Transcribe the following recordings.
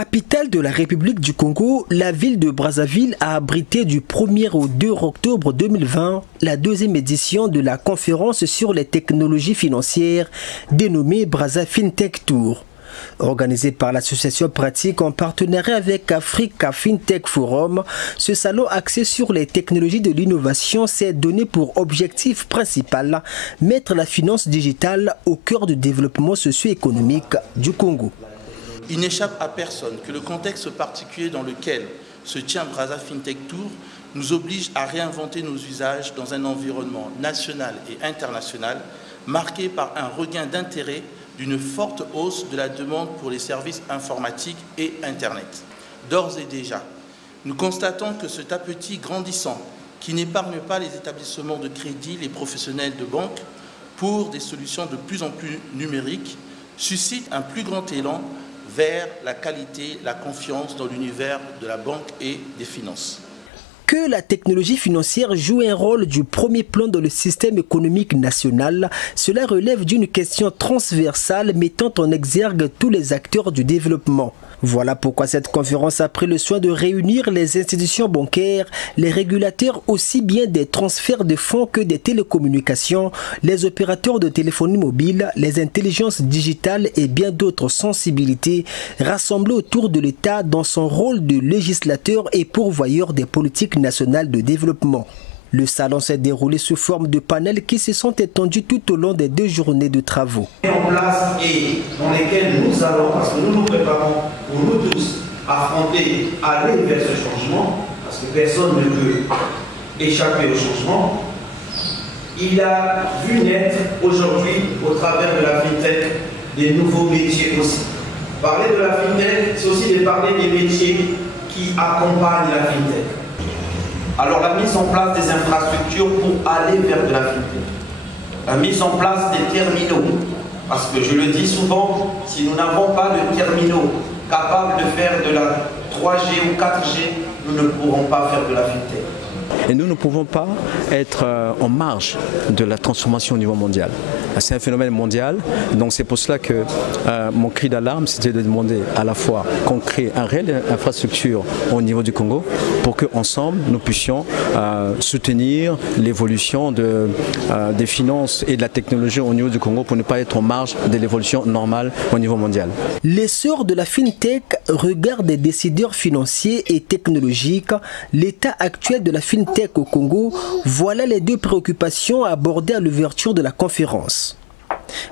Capitale de la République du Congo, la ville de Brazzaville a abrité du 1er au 2 octobre 2020 la deuxième édition de la conférence sur les technologies financières dénommée Brazza FinTech Tour. Organisé par l'association Pratique en partenariat avec Africa FinTech Forum, ce salon axé sur les technologies de l'innovation s'est donné pour objectif principal mettre la finance digitale au cœur du développement socio-économique du Congo. Il n'échappe à personne que le contexte particulier dans lequel se tient Brazza FinTech Tour nous oblige à réinventer nos usages dans un environnement national et international marqué par un regain d'intérêt d'une forte hausse de la demande pour les services informatiques et Internet. D'ores et déjà, nous constatons que ce tapis grandissant, qui n'épargne pas les établissements de crédit, les professionnels de banque, pour des solutions de plus en plus numériques, suscite un plus grand élan vers la qualité, la confiance dans l'univers de la banque et des finances. Que la technologie financière joue un rôle du premier plan dans le système économique national, cela relève d'une question transversale mettant en exergue tous les acteurs du développement. Voilà pourquoi cette conférence a pris le soin de réunir les institutions bancaires, les régulateurs aussi bien des transferts de fonds que des télécommunications, les opérateurs de téléphonie mobile, les intelligences digitales et bien d'autres sensibilités rassemblées autour de l'État dans son rôle de législateur et pourvoyeur des politiques nationales de développement. Le salon s'est déroulé sous forme de panels qui se sont étendus tout au long des 2 journées de travaux. En place et dans lesquels nous allons, parce que nous nous préparons pour nous tous affronter, aller vers ce changement, parce que personne ne peut échapper au changement, il a vu naître aujourd'hui, au travers de la FinTech, des nouveaux métiers aussi. Parler de la FinTech, c'est aussi de parler des métiers qui accompagnent la FinTech. Alors la mise en place des infrastructures pour aller vers de la FinTech. La mise en place des terminaux. Parce que je le dis souvent, si nous n'avons pas de terminaux capables de faire de la 3G ou 4G, nous ne pourrons pas faire de la FinTech. Et nous ne pouvons pas être en marge de la transformation au niveau mondial. C'est un phénomène mondial, donc c'est pour cela que mon cri d'alarme, c'était de demander à la fois qu'on crée une réelle infrastructure au niveau du Congo pour qu'ensemble nous puissions soutenir l'évolution des finances et de la technologie au niveau du Congo pour ne pas être en marge de l'évolution normale au niveau mondial. L'essor de la FinTech regarde des décideurs financiers et technologiques, l'état actuel de la FinTech au Congo, voilà les 2 préoccupations abordées à l'ouverture de la conférence.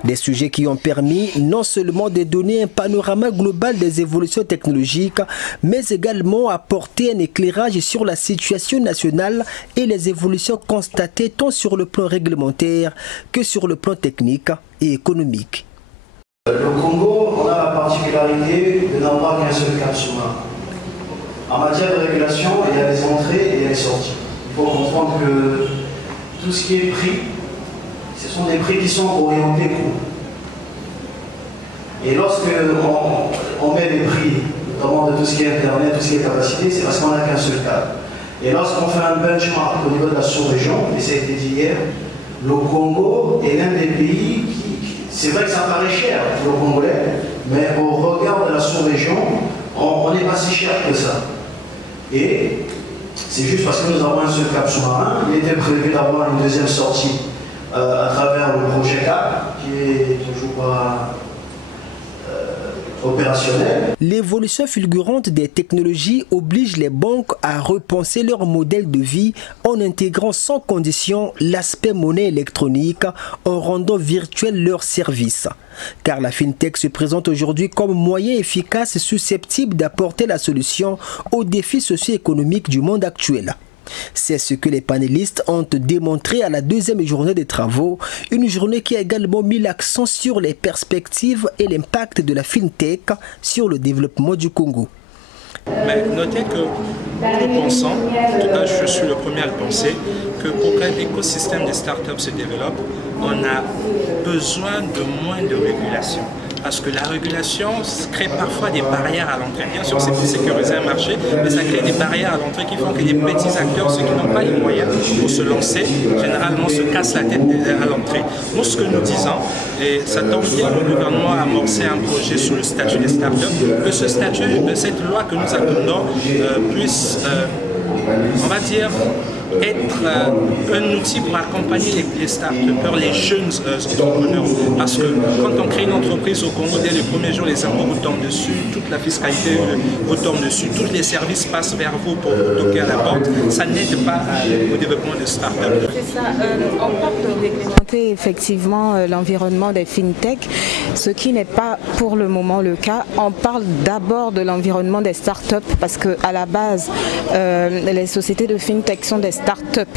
Des sujets qui ont permis non seulement de donner un panorama global des évolutions technologiques, mais également apporter un éclairage sur la situation nationale et les évolutions constatées tant sur le plan réglementaire que sur le plan technique et économique. Le Congo, on a la particularité de n'avoir qu'un seul cap sur main. En matière de régulation, il y a les entrées et il y a les sorties. Il faut comprendre que tout ce qui est prix, ce sont des prix qui sont orientés coût. Et lorsque on met des prix, notamment de tout ce qui est Internet, tout ce qui est capacité, c'est parce qu'on n'a qu'un seul cap. Et lorsqu'on fait un benchmark au niveau de la sous-région, et ça a été dit hier, le Congo est l'un des pays qui, c'est vrai que ça paraît cher pour le Congolais, mais au regard de la sous-région, on n'est pas si cher que ça. Et c'est juste parce que nous avons un seul cap sous-marin. Il était prévu d'avoir une deuxième sortie à travers le projet CAP, qui est toujours pas opérationnel. L'évolution fulgurante des technologies oblige les banques à repenser leur modèle de vie en intégrant sans condition l'aspect monnaie électronique, en rendant virtuels leurs services. Car la FinTech se présente aujourd'hui comme moyen efficace et susceptible d'apporter la solution aux défis socio-économiques du monde actuel. C'est ce que les panélistes ont démontré à la 2e journée des travaux, une journée qui a également mis l'accent sur les perspectives et l'impact de la FinTech sur le développement du Congo. Mais notez que nous pensons, en tout cas je suis le premier à le penser, que pour qu'un écosystème des startups se développe, on a besoin de moins de régulation. parce que la régulation crée parfois des barrières à l'entrée. Bien sûr, c'est pour sécuriser un marché, mais ça crée des barrières à l'entrée qui font que les petits acteurs, ceux qui n'ont pas les moyens pour se lancer, généralement se cassent la tête à l'entrée. Nous, ce que nous disons, et ça tombe bien, le gouvernement a amorcé un projet sur le statut des startups, que ce statut, cette loi que nous attendons, puisse, on va dire, être un outil pour accompagner les start-upers, les jeunes entrepreneurs. Parce que quand on crée une entreprise au Congo, dès le premier jour, les impôts vous tombent dessus, toute la fiscalité vous tombe dessus, tous les services passent vers vous pour toquer à la porte. Ça n'aide pas au développement de start-up. C'est ça, on parle de réglementer effectivement l'environnement des fintech, ce qui n'est pas pour le moment le cas. On parle d'abord de l'environnement des start-up parce qu'à la base, les sociétés de fintech sont des start-up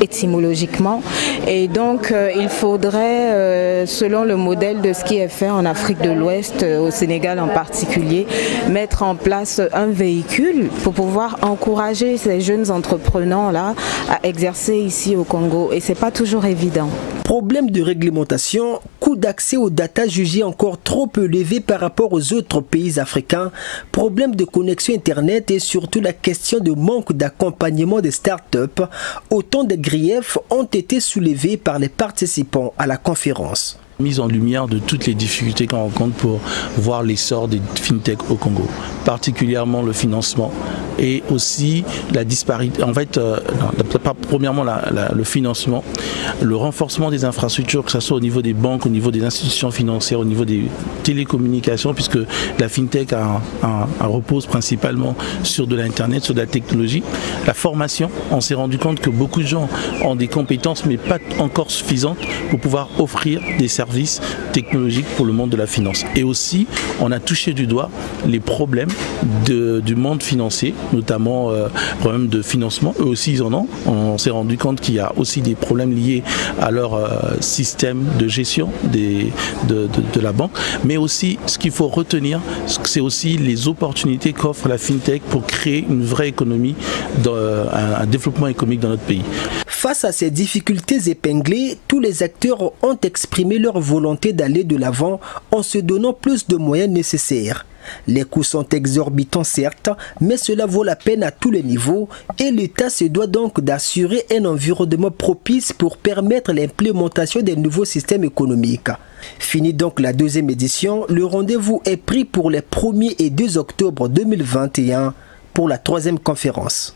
étymologiquement, et donc il faudrait, selon le modèle de ce qui est fait en Afrique de l'Ouest, au Sénégal en particulier, mettre en place un véhicule pour pouvoir encourager ces jeunes entrepreneurs-là à exercer ici au Congo, et c'est pas toujours évident. Problème de réglementation, coût d'accès aux data jugé encore trop élevé par rapport aux autres pays africains, problème de connexion Internet et surtout la question de manque d'accompagnement des startups, autant de griefs ont été soulevés par les participants à la conférence. Mise en lumière de toutes les difficultés qu'on rencontre pour voir l'essor des fintech au Congo, particulièrement le financement et aussi la disparité. En fait, premièrement le financement, le renforcement des infrastructures, que ce soit au niveau des banques, au niveau des institutions financières, au niveau des télécommunications, puisque la fintech repose principalement sur de l'internet, sur de la technologie. La formation, on s'est rendu compte que beaucoup de gens ont des compétences mais pas encore suffisantes pour pouvoir offrir des services technologiques pour le monde de la finance. Et aussi, on a touché du doigt les problèmes du monde financier, notamment problèmes de financement. Eux aussi, ils en ont. On s'est rendu compte qu'il y a aussi des problèmes liés à leur système de gestion de la banque. Mais aussi, ce qu'il faut retenir, c'est aussi les opportunités qu'offre la FinTech pour créer une vraie économie, un développement économique dans notre pays. Face à ces difficultés épinglées, tous les acteurs ont exprimé leur volonté d'aller de l'avant en se donnant plus de moyens nécessaires. Les coûts sont exorbitants certes, mais cela vaut la peine à tous les niveaux et l'État se doit donc d'assurer un environnement propice pour permettre l'implémentation des nouveaux systèmes économiques. Fini donc la deuxième édition, le rendez-vous est pris pour les 1er et 2 octobre 2021 pour la 3e conférence.